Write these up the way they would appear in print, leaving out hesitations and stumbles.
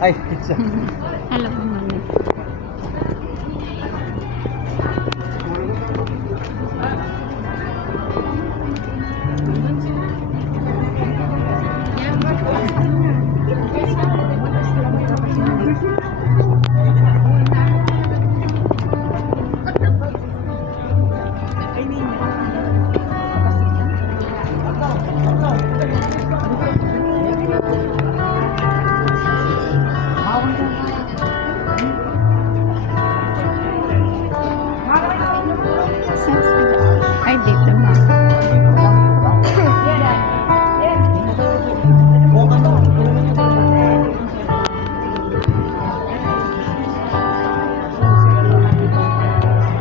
Ay, Hello, mami. Ay, dito na.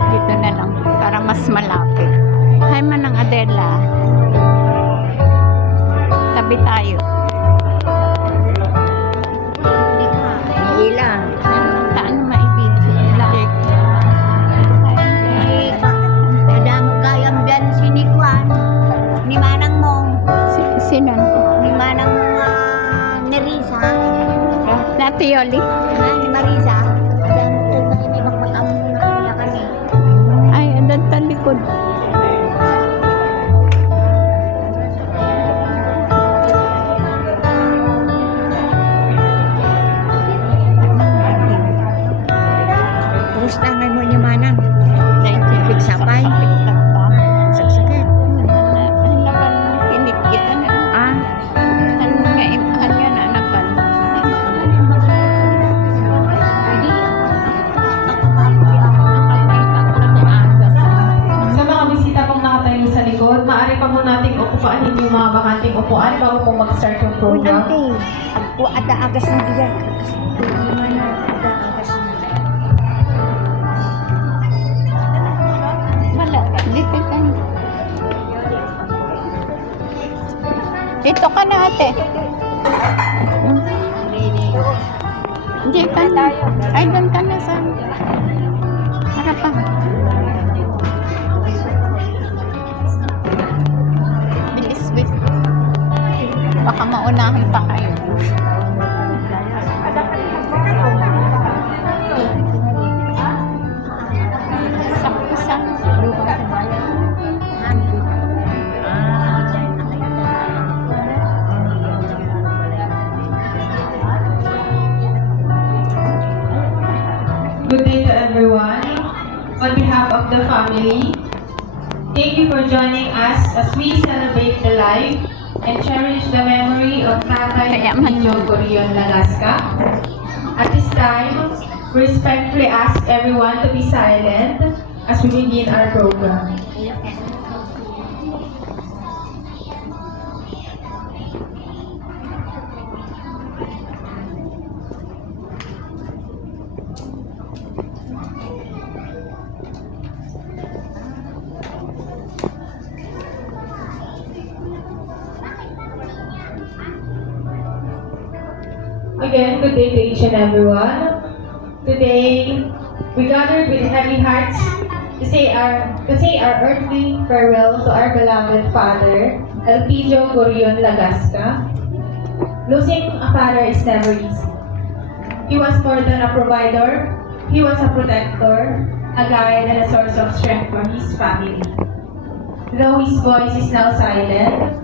Dito na lang para mas malapit. Hi, Manang Adela. Tabi tayo. Ilan? Taan maibig. Like, Kadamo kayang dyan sinikwan. Ni Manang Mong. sinan ko. Ni Manang Nerisa. Nati Yoli. Ni Marisa. Kadamo ko na ini magpakamu na kanya kami. Ay, adan talikod. Terus tangan mo niya Manang. Naintindig Sapay. Sakit. Kinit kita na. Ah. Han nga na napan. Sa mga bisita pong nakatayo sa likod, maaari pa mo nating upuan yung mga bakanting upuan bago po mag-start yung program. Ante. Ako ada agas na diyan. Gimana ada agas na. Wala. Dito ka na. Dito ka na, ate. Hindi ka na. Ay, doon ka na sa harapan. Bilis, bilis. Baka maunahan pa kayo. Sakto sa Good day to everyone. On behalf of the family, thank you for joining us as we celebrate the life and cherish the memory of Tatay Kaya man Emilio Gorion Lagasca. At this time, we respectfully ask everyone to be silent as we begin our program. Again, good day to each and everyone. Today, we gathered with heavy hearts to say our earthly farewell to our beloved father, Elpidio Gorion Lagasca. Losing a father is never easy. He was more than a provider, he was a protector, a guide, and a source of strength for his family. Though his voice is now silent,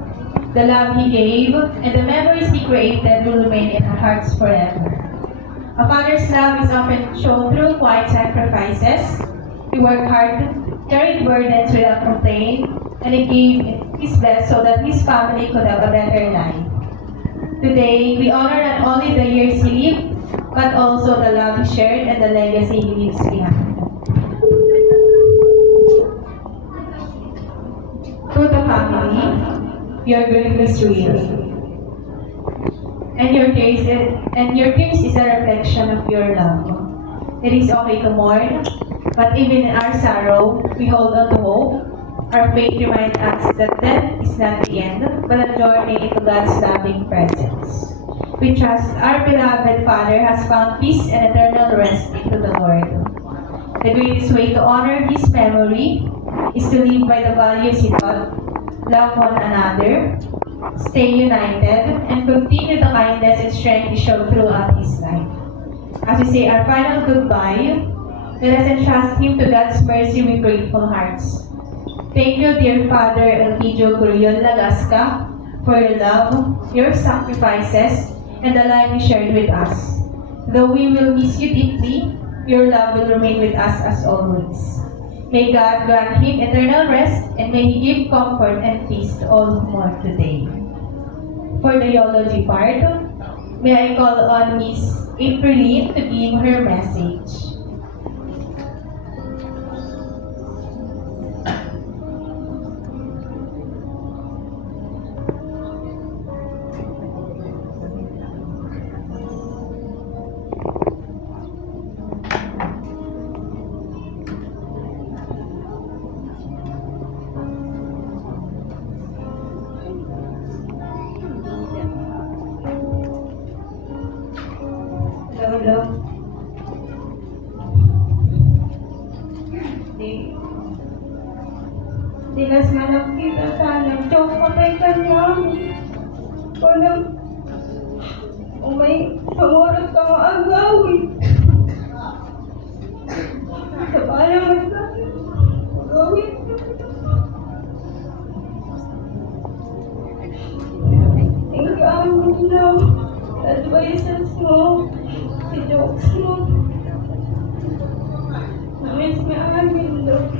the love he gave and the memories he created will remain in our hearts forever. A father's love is often shown through quiet sacrifices. He worked hard, carried burdens without complaint, and he gave his best so that his family could have a better life. Today, we honor not only the years he lived, but also the love he shared and the legacy he leaves behind. To the family, your grief is real. And your tears is a reflection of your love. It is okay to mourn, but even in our sorrow, we hold on to hope. Our faith reminds us that death is not the end, but a journey into God's loving presence. We trust our beloved Father has found peace and eternal rest into the Lord. The greatest way to honor his memory is to live by the values he taught: love one another, stay united, and continue the kindness and strength he showed throughout his life. As we say our final goodbye, let us entrust him to God's mercy with grateful hearts. Thank you, dear Father Elpidio Gurion Lagasca, for your love, your sacrifices, and the life you shared with us. Though we will miss you deeply, your love will remain with us as always. May God grant him eternal rest, and may he give comfort and peace to all who mourn today. For the eulogy part, may I call on Miss Aprilline to give her message. Hello. Dinas manap kita sana. Chok patay ka niya. Walang may pangurot ka mga agawin. Sa parang agawin. Thank you, Lord. Advices mo. Si jokes mo. Namiss nga amin, Lord.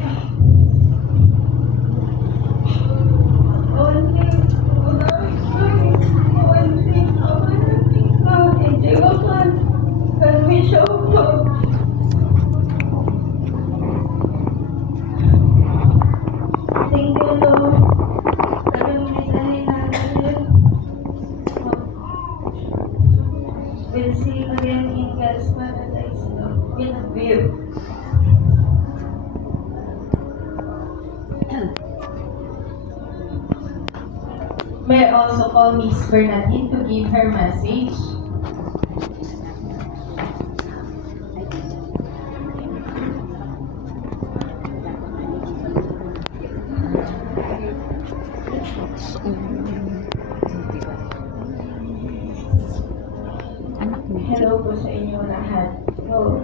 We'll see you again in God's paradise, Lord. In a view. May I also call Miss Bernadine to give her message. Hello po sa inyo lahat. So,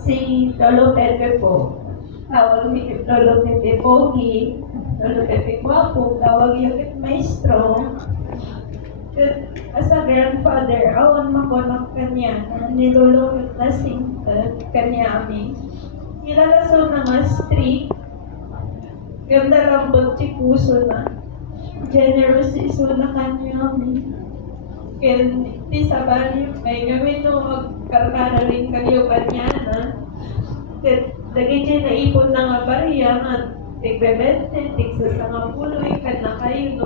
si Lolo Pepe po, tawag ni Lolo Pepe Pogi, Lolo Pepe Guapo, tawag yung maestro. As a grandfather, awan makonak kanya, ni Lolo Lasing kanya amin. Nilalaso na nga street, ganda lambot si puso na, generous iso na kanya amin. Kaya di sabali, may gawin no, magkarkara rin kayo kanya na. Dagi dyan naipon na nga bariya nga, tigbebente, tigsa sa nga puloy, ka na kayo,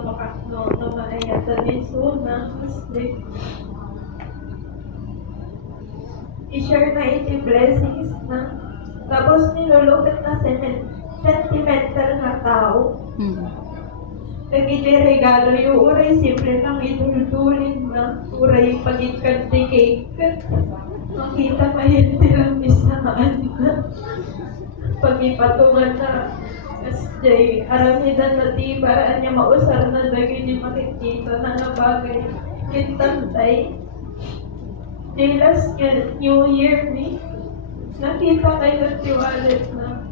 no maayatan ni Suna, kasi i-share na iti blessings na. Tapos nilulukit na sentimental na tao. Nagiging-regalo yung uray, simple lang itulutulin na uray pagikad-decade. Makita pa yun silang isaan na pag-ipatungan na SJ, aramidan na tiba, niya mausar na daging yung makikita na nabagay. Kintantay. Day last New Year ni, nakita kayo ng tiwalit na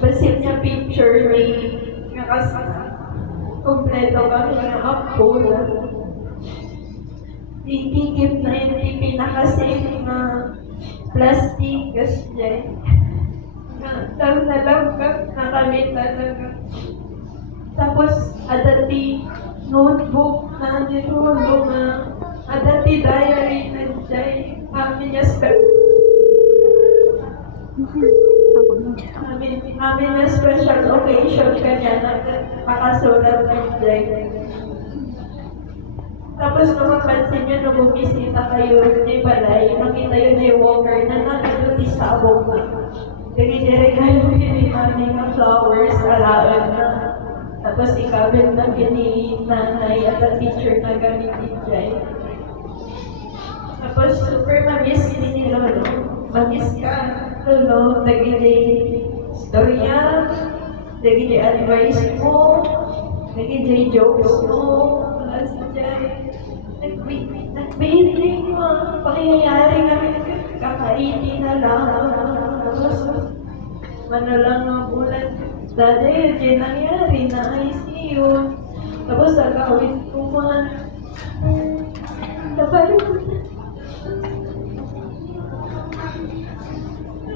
basit niya picture ni kompleto kami ng apo na ikikip na yung pinakasafe na plastic kasi nalagkak na kami talaga. Tapos adati notebook na nilulo na adati diary na dyan amin niya amin na special occasion kanya na makasulat ng dyan. Tapos mapapansin nyo na bumisita kayo ni Balay, makita yun ni Walker na nakatuti sa abong mo. Diri-diri-regalo ni mami ng flowers, alaan na. Tapos ikabit na ni nanay at ang teacher na gamitin dyan. Tapos super mamiss ni Lolo. Mamiss ka, Lolo, nagiging storya, naging advice mo, naging jokes mo, plus dyan, nag-bailing mo, pakiyayari kami, kakainin na lang, tapos, ano lang ang bulan, dahil yun nangyari na ICU, tapos agawin ko man, napalik ko na.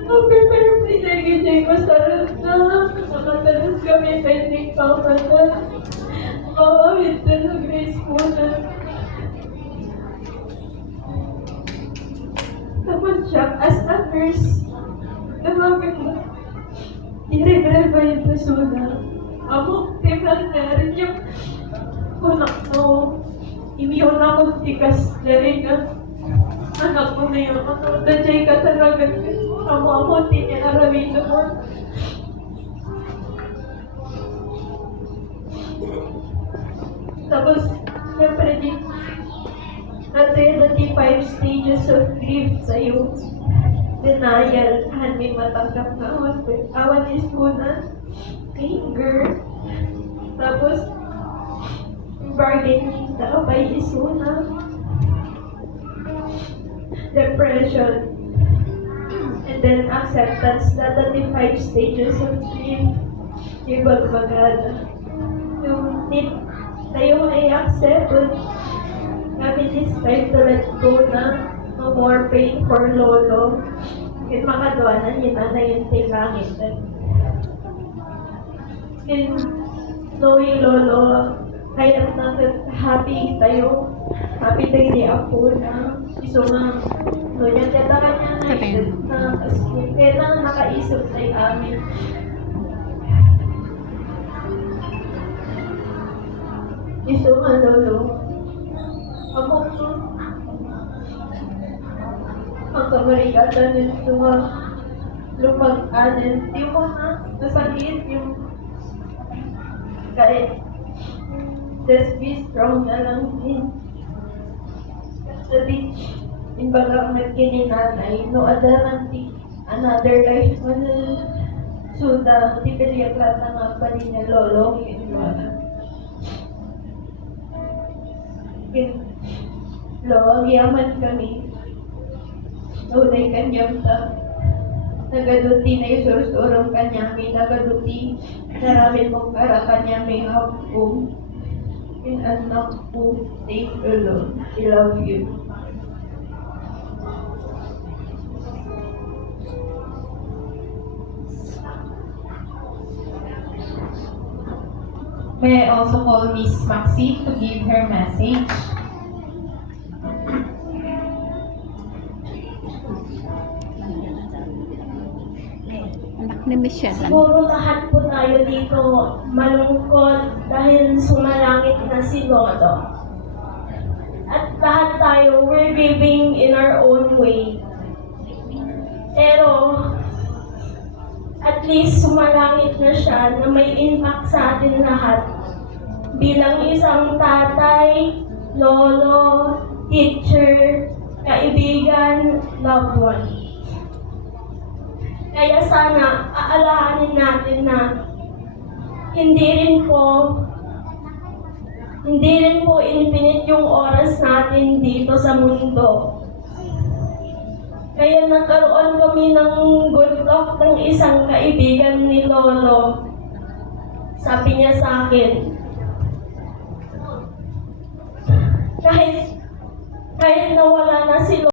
Prepare po inagiging masarap na. Nakatalas kami pending pa na. Makawit na sa grace po na. Tapos siya, as a nurse, namamit mo. I-rebrel ba yung persona? Amok, timan na rin yung kunak mo. Imiyon ako tikas na rin ang anak mo na yung ano. Nandiyan ka talaga. Amo-amo, hindi niya narawin naman. Tapos, siyempre din, natin 5 stages of grief sa'yo. Denial, hindi matanggap na awan is una, anger, tapos, bargaining, nakapay is una, depression, and then acceptance, na 5 stages of grief, yung bagbagal. Yung need tayo ay accept, kami this time to let go na, no more pain for lolo. Yung makadwa na yun na yung tilangin. And knowing lolo, kaya na happy tayo, happy tayo ni Apo na iso nga, no, yan kaya kanya na kaya na nakaisip tayo amin. Iso nga lolo, ako po, ang kamarigatan nito nga lumag-anan, di mo na nasaliit yung kahit just be strong na lang din. Kasi imbaga nagkininanay, no adaran ti another life man suda ti piliaklat na nga pa niya lolo lo yaman kami unay kanyang ta nagaduti na yung surusurong kanyami nagaduti naramit mong para kanyami hapong in anak po take alone I love you. May I also call Miss Maxine to give her message. Anak ni Michelle. Siguro lahat po tayo dito malungkot dahil sumalangit na si Lolo. At lahat tayo, we're grieving in our own way. Pero, at least sumalangit na siya na may impact sa atin lahat. Bilang isang tatay, lolo, teacher, kaibigan, loved one. Kaya sana aalahanin natin na hindi rin po infinite yung oras natin dito sa mundo. Kaya nagkaroon kami ng good talk ng isang kaibigan ni Lolo. Sabi niya sa akin, kahit nawala na si Lolo,